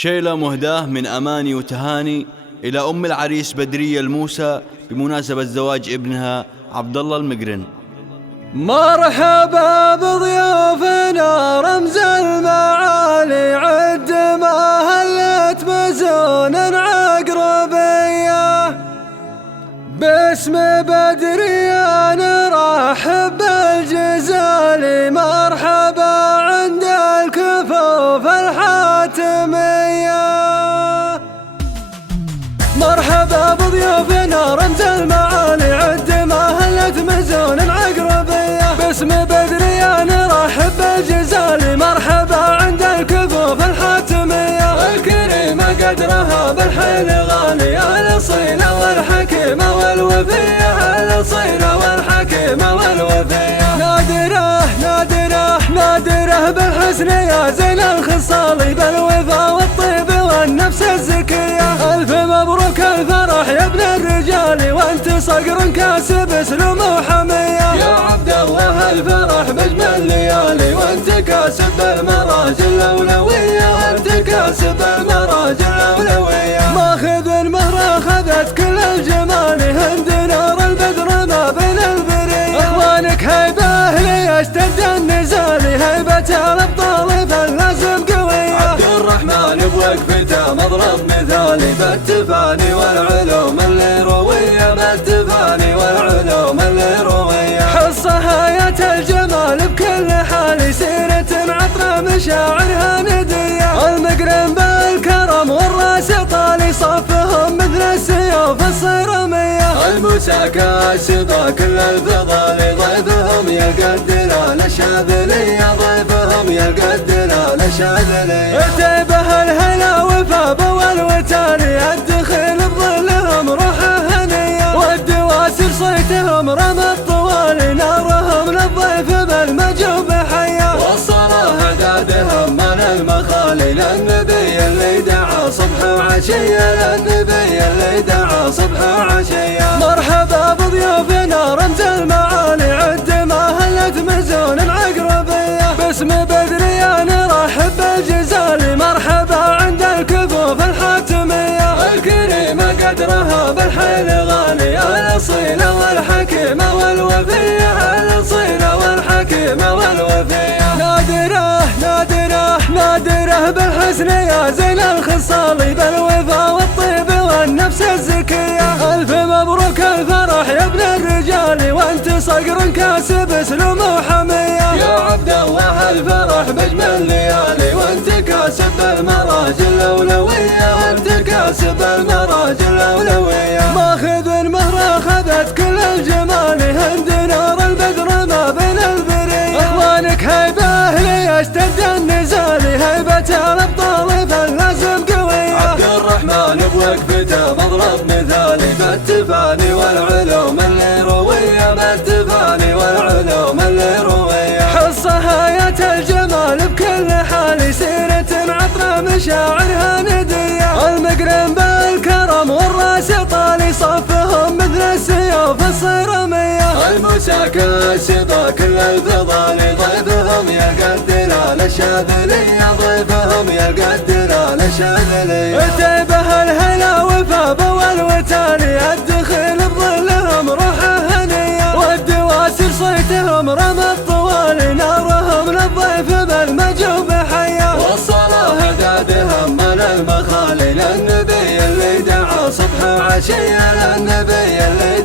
شيلة مهداة من أماني وتهاني إلى أم العريس بدرية الموسى بمناسبة زواج ابنها عبد الله المقرن. مرحبا بضيوفنا رمز المعالي، عد ما هلت مزون عقربية، باسم بدرية نرحب بالجزالي، مرحبا عند الكفوف الحاتمية. مرحبا بضيوفنا رمز المعالي، عد ما هلت مزون عقربية، باسم بدرية نرحب بالجزالي، مرحبا عند الكفوف الحاتمية. الكريمة قدرها بالحيل غالية، الأصيلة والحكيمة والوفية، الأصيلة والحكيمة والوفية. نادره بالحسن يا زين الخصال، بالوفا والطيب والنفس الزكية. ألف مبروك الفرح يا ابن الرجال، وانت صقر كاسب اسلوم وحمية. يا عبد الله الفرح بجمل ليالي، وانت كاسب بالمراجل الأولوية، وانت كاسب بالمراجل الأولوية. ماخذ المهر اخذت كل الجمال، هند نار البدر ما بين البرية. اخوانك هيبه ليشتد النزال، هيبة الابطال فاللازم قوية. عبد الرحمن بوقفته مضرب مثالي، بالتفاني والعلوم اللي روية، بالتفاني والعلوم اللي روية. حصة آية الجمال بكل حال، سيرة عطرة مشاعرها ندية. المقرن بالكرم والراس طالي، صفهم مثل السيوف الصرمية. الموسى كاسبة كل الفضال، ضيفهم يقدر الشاذلية، ضيفهم يقدر الشاذلية. ارتبه الهلا وفاب والوتاني، الدخيل بظلهم روحه هنية، والدواسر صيتهم رمى الطوال، نارهم للضيف بالمجوب حية. والصلاة هدادهم من المخالي، للنبي اللي دعا صبح وعشية، للنبي اللي دعا صبح وعشية. مرحبا بضيوفنا رمز المعالي، عد ما هلت مزون عقربية، باسم بدرية نرحب بالجزالي، مرحبا عند الكفوف الحاتمية. الكريمة قدرها بالحيل غالية، الأصيلة والحكيمة والوفية، الأصيلة والحكيمة والوفية. نادره بالحسن يا زين الخصال، بالوفا والطيب والنفس الزكية. ألف مبروك الفرح يا ابن الرجال، وانت صقر كاسب اسلوم وحمية. يا عبد الله الفرح بجمل ليالي، وانت كاسب بالمراجل الأولوية، وانت كاسب بالمراجل الأولوية. ماخذ المهر اخذت كل الجمال، هند نار البدر ما بين البرية. اخوانك هيبه ليشتد النزال، هيبة الابطال فاللازم قوية. عبد الرحمن بوقفته مضرب مثالي، بالتفاني والعلوم اللي روية، بالتفاني والعلوم اللي روية. حصة آية الجمال بكل حال، سيرة عطرة مشاعرها ندية. المقرن بالكرم والراس طالي، صفهم مثل السيوف الصرمية. الموسى كاسبة كل الفضال، ضيفهم يقدر الشاذلية، ضيفهم يقدر الشاذلية. ارتبه الهلا وفاب والوتاني، الدخيل بظلهم روحه هنية، والدواسر صيتهم رمى الطوال، نارهم للضيف بالمجوب حية. والصلاة هدادهم من المخالي، للنبي اللي دعا صبح وعشية، للنبي اللي